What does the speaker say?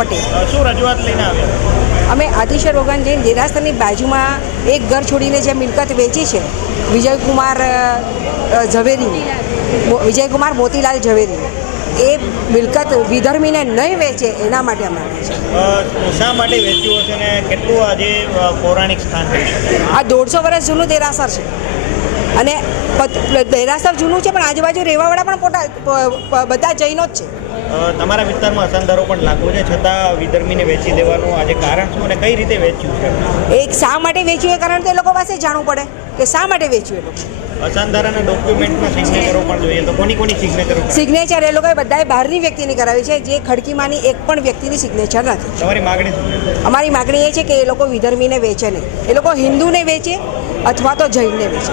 પટેલ. શું રજૂઆત લઈને આવ્યા? અમે અતિશય રોગન જૈન દેરાસરની બાજુમાં એક ઘર છોડીને જે મિલકત વેચી છે વિજયકુમાર ઝવેરી વિજયકુમાર મોતીલાલ ઝવેરી એ મિલકત વિધર્મીને નહીં વેચે એના માટે અમે શા માટે વેચ્યું હશે ને કેટલું આજે પૌરાણિક સ્થાન આ દોઢસો વર્ષ જૂનું દેરાસર છે. અને દેરાસર જૂનું છે પણ આજુબાજુ રહેવાવાળા પણ પોતા બધા જૈનો જ છે. તમારા વિસ્તારમાં અસંધારો પણ લાગુ છે છતાં વિધર્મીને વેચી દેવાનું આજે કારણ શું અને કઈ રીતે વેચ્યું છે? એક શા માટે વેચ્યું એ કારણ તો એ લોકો પાસે જાણવું પડે કે શા માટે વેચ્યું એ લોકો. અસંધારાના ડોક્યુમેન્ટમાં સિગ્નેચરો પણ જોઈએ તો કોની કોની સિગ્નેચરો સિગ્નેચર એ લોકોએ બધાએ બહારની વ્યક્તિની કરાવી છે જે ખડકીમાંની એક પણ વ્યક્તિની સિગ્નેચર નથી. તમારી માગણી અમારી માગણી એ છે કે એ લોકો વિધર્મીને વેચે નહીં. એ લોકો હિન્દુને વેચે અથવા તો જૈનને વેચે.